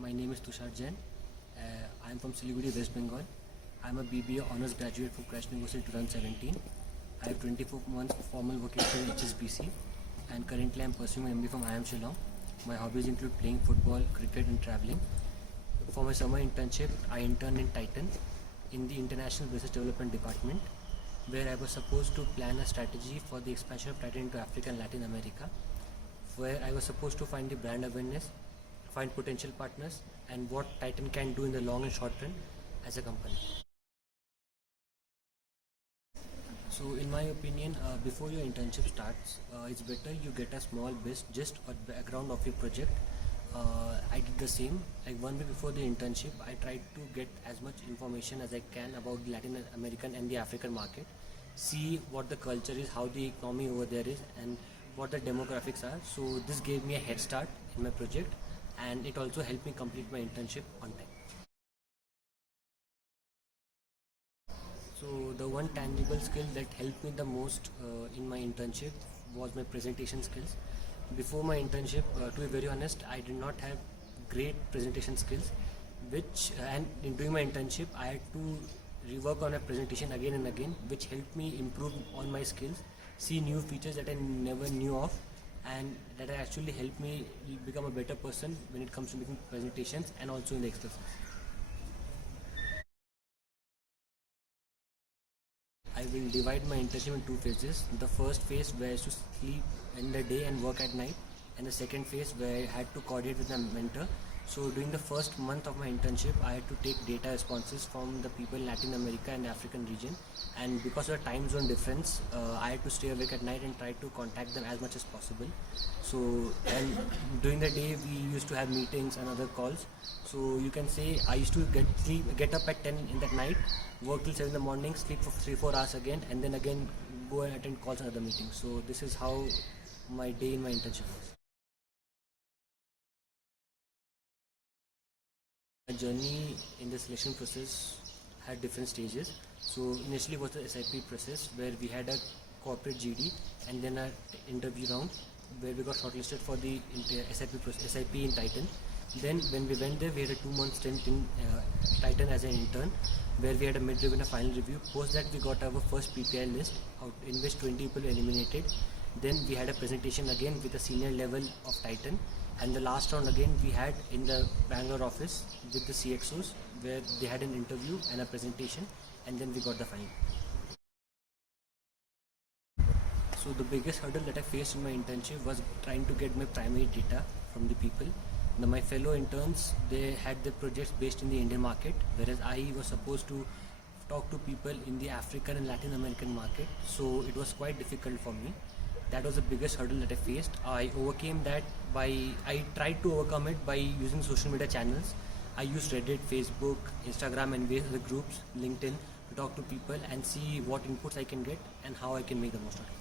My name is Tushar Jain. I am from Siliguri, West Bengal. I am a BBA Honours graduate from Crash University 2017. I have 24 months formal work experience in HSBC, and currently I am pursuing an MBA from IIM Shillong. My hobbies include playing football, cricket and travelling. For my summer internship, I interned in Titan in the International Business Development Department, where I was supposed to plan a strategy for the expansion of Titan into Africa and Latin America, where I was supposed to find the brand awareness, find potential partners, and what Titan can do in the long and short run as a company. So in my opinion, before your internship starts, it's better you get a small gist or background of your project. I did the same. Like 1 week before the internship, I tried to get as much information as I can about the Latin American and the African market, see what the culture is, how the economy over there is, and what the demographics are. So this gave me a head start in my project, and it also helped me complete my internship on time. So the one tangible skill that helped me the most in my internship was my presentation skills. Before my internship, to be very honest, I did not have great presentation skills, and in doing my internship, I had to rework on a presentation again and again, which helped me improve on my skills, see new features that I never knew of, and that actually helped me become a better person when it comes to making presentations and also in the Excel. I will divide my internship in 2 phases. The first phase where I used to sleep in the day and work at night, and the second phase where I had to coordinate with my mentor. So during the first month of my internship, I had to take data responses from the people in Latin America and the African region, and because of the time zone difference, I had to stay awake at night and try to contact them as much as possible. So, and during the day we used to have meetings and other calls. So you can say I used to get up at 10 in that night, work till 7 in the morning, sleep for 3-4 hours again, and then again go and attend calls and other meetings. So this is how my day in my internship was. My journey in the selection process had different stages. So initially was the SIP process, where we had a corporate GD and then an interview round where we got shortlisted for the SIP in Titan. Then when we went there, we had a 2-month stint in Titan as an intern, where we had a mid-review and a final review. Post that, we got our first PPI list, in which 20 people were eliminated. Then we had a presentation again with the senior level of Titan, and the last round again we had in the Bangalore office with the CXOs, where they had an interview and a presentation, and then we got the final. So the biggest hurdle that I faced in my internship was trying to get my primary data from the people. Now my fellow interns, they had their projects based in the Indian market, whereas I was supposed to talk to people in the African and Latin American market. So it was quite difficult for me. That was the biggest hurdle that I faced. I tried to overcome it by using social media channels. I used Reddit, Facebook, Instagram and various other groups, LinkedIn, to talk to people and see what inputs I can get and how I can make the most of it.